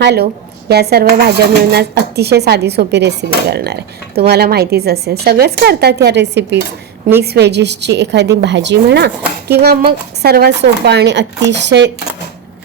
Hello, या सर्व भाज्या मिळून आज अतिशय साधी सोपी रेसिपी करणार आहे। तुम्हाला माहितीच असेल, सगळेच करतात ह्या रेसिपीज। मिक्स व्हेजीसची एखादी भाजी म्हणा किंवा मग सर्वात सोपा आणि अतिशय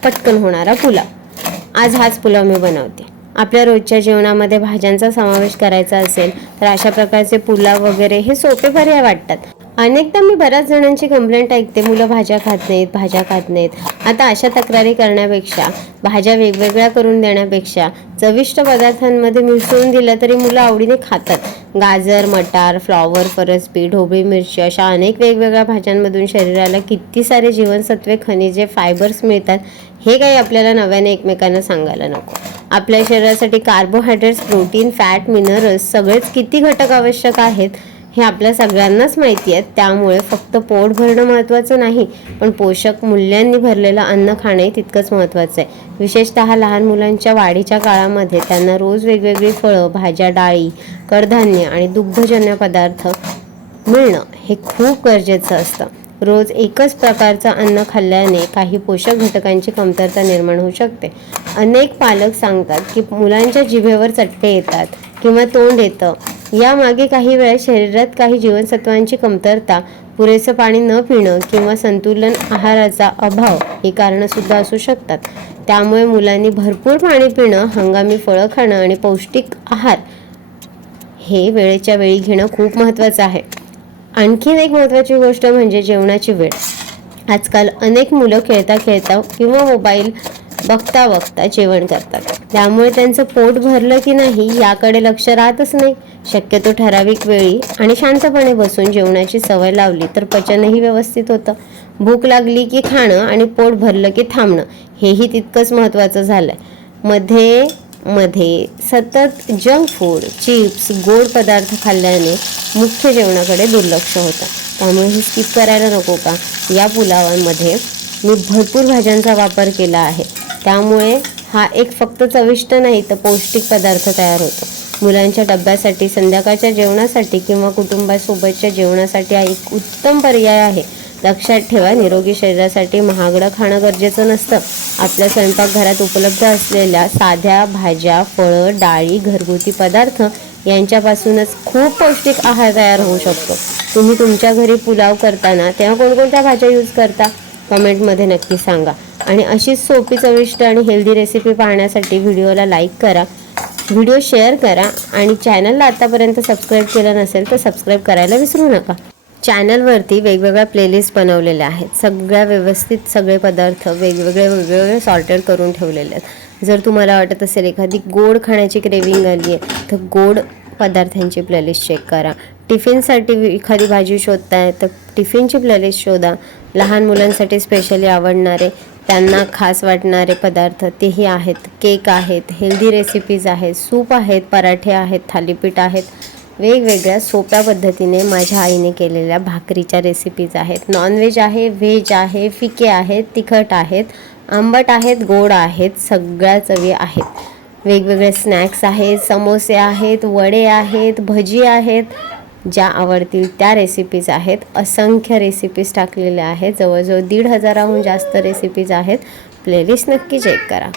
पटकन होणारा पुलाव। आज हाच पुलाव मी बनवते। आपल्या रोजच्या जेवणामध्ये भाज्यांचा समावेश करायचा असेल तर अशा प्रकारचे पुलाव वगैरे हे सोपे पर्याय वाटतात। अनेकदा मी बऱ्याच जणांची कंप्लेंट ऐकते, मुलं भाज्या खात नाहीत। आता अशा तक्रारी करण्यापेक्षा, भाज्या वेगवेगळ्या करून देण्यापेक्षा चविष्ट पदार्थांमध्ये मिसळून दिल्या तरी मुलं आवडीने खातात। गाजर, मटार, फ्लॉवर, फरसबी, ढोबळी मिरची अशा अनेक वेगवेगळ्या भाज्यांमधून शरीराला किती सारे जीवनसत्वे, खनिजे, फायबर्स मिळतात हे काही आपल्याला नव्याने एकमेकांना सांगायला नको। आपल्या शरीरासाठी कार्बोहायड्रेट्स, प्रोटीन, फॅट, मिनरल्स सगळेच किती घटक आवश्यक आहेत हे आपल्या सगळ्यांनाच माहिती आहे। त्यामुळे फक्त पोट भरणं महत्त्वाचं नाही, पण पोषक मूल्यांनी भरलेलं अन्न खाणंही तितकंच महत्त्वाचं आहे। विशेषतः लहान मुलांच्या वाढीच्या काळामध्ये त्यांना रोज वेगवेगळी फळं, भाज्या, डाळी, कडधान्य आणि दुग्धजन्य पदार्थ मिळणं हे खूप गरजेचं असतं। रोज एकच प्रकारचं अन्न खाल्ल्याने काही पोषक घटकांची कमतरता निर्माण होऊ शकते। अनेक पालक सांगतात की मुलांच्या जिभेवर चट्टे येतात किंवा तोंड येतं, यामागे काही वेळा शरीरात काही जीवनसत्वांची कमतरता, पुरेसं पाणी न पिणं किंवा संतुलन आहाराचा अभाव ही कारणं सुद्धा असू शकतात। त्यामुळे मुलांनी भरपूर पाणी पिणं, हंगामी फळं खाणं आणि पौष्टिक आहार हे वेळेच्या वेळी घेणं खूप महत्त्वाचं आहे। आणखीन एक महत्त्वाची गोष्ट म्हणजे जेवणाची वेळ। आजकाल अनेक मुलं खेळता खेळता किंवा मोबाईल बघता बघता जेवण करतात, त्यामुळे त्यांचं पोट भरलं की नाही याकडे लक्ष राहतच नाही। शक्यतो ठराविक वेळी आणि शांतपणे बसून जेवणाची सवय लावली तर पचनही व्यवस्थित होतं। भूक लागली की खाणं आणि पोट भरलं की थांबणं हेही तितकंच महत्त्वाचं झालंय। मध्ये सतत जंक फूड, चिप्स, गोड पदार्थ खाल्ल्याने मुख्य जेवणाकडे दुर्लक्ष होतं। त्यामुळे हे स्किप करायला नको का? या पुलावांमध्ये मी भरपूर भाज्यांचा वापर केला आहे, त्यामुळे हा एक फक्त चविष्ट नाही तर पौष्टिक पदार्थ तयार होतो। मुलांच्या डब्यासाठी, संध्याकाळच्या जेवणासाठी किंवा कुटुंबासोबतच्या जेवणासाठी हा एक उत्तम पर्याय आहे। लक्षात ठेवा, निरोगी शरीरासाठी महागडं खाणं गरजेचं नसतं। आपल्या स्वयंपाकघरात उपलब्ध असलेल्या साध्या भाज्या, फळं, डाळी, घरगुती पदार्थ यांच्यापासूनच खूप पौष्टिक आहार तयार होऊ शकतो। तुम्ही तुमच्या घरी पुलाव करताना तेव्हा कोणकोणत्या भाज्या यूज करता? कमेंटमध्ये नक्की सांगा। आणि अशीच सोपी, चविष्ट आणि हेल्दी रेसिपी पाहण्यासाठी व्हिडिओला लाईक करा, व्हिडिओ शेअर करा आणि चॅनलला आतापर्यंत सबस्क्राईब केलं नसेल तर सबस्क्राईब करायला विसरू नका। चॅनलवरती वेगवेगळ्या प्लेलिस्ट बनवलेल्या आहेत, सगळ्या व्यवस्थित सगळे पदार्थ वेगवेगळे सॉर्टेड करून ठेवलेले आहेत। जर तुम्हाला वाटत असेल एखादी गोड खाण्याची क्रेविंग आली आहे तर गोड पदार्थांची प्लेलिस्ट चेक करा। टिफिनसाठी एखादी भाजी शोधताय तर टिफिनची प्लेलिस्ट शोधा। लहान मुलांसाठी स्पेशली आवडणारे, त्यांना खास वाटणारे पदार्थ तेही आहेत। केक आहेत, हेल्दी रेसिपीज आहेत, सूप आहेत, पराठे आहेत, थालीपीठ आहेत। वेगवेगळ्या सोप्या पद्धतीने माझ्या आईने केलेल्या भाकरीच्या रेसिपीज आहेत। नॉनव्हेज आहे, व्हेज आहे, फिके आहेत, तिखट आहेत, आंबट आहेत, गोड आहेत, सगळ्या चवी आहेत। वेगवेगळे स्नॅक्स आहेत, समोसे आहेत, वडे आहेत, भजी आहेत, ज्या आवडतील त्या रेसिपीज आहेत। असंख्य रेसिपीज टाकलेल्या आहेत, जवळजवळ 1,500हून जास्त रेसिपीज आहेत। प्लेलिस्ट नक्की चेक करा।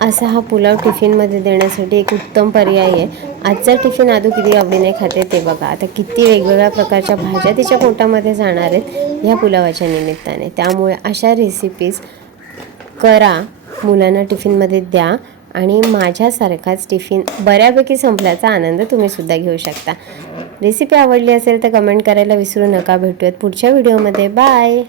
असा हा पुलाव टिफिनमध्ये देण्यासाठी एक उत्तम पर्याय आहे। आजचा टिफिन आदू किती आवडीने खाते ते बघा। आता किती वेगवेगळ्या प्रकारच्या भाज्या तिच्या पोटामध्ये जाणार आहेत ह्या पुलावाच्या निमित्ताने। त्यामुळे अशा रेसिपीज करा, मुलांना टिफिनमध्ये द्या आणि माझ्यासारखाच टिफिन बऱ्यापैकी संपल्याचा आनंद तुम्हीसुद्धा घेऊ शकता। रेसिपी आवडली असेल तर कमेंट करायला विसरू नका। भेटूयात पुढच्या व्हिडिओमध्ये। बाय।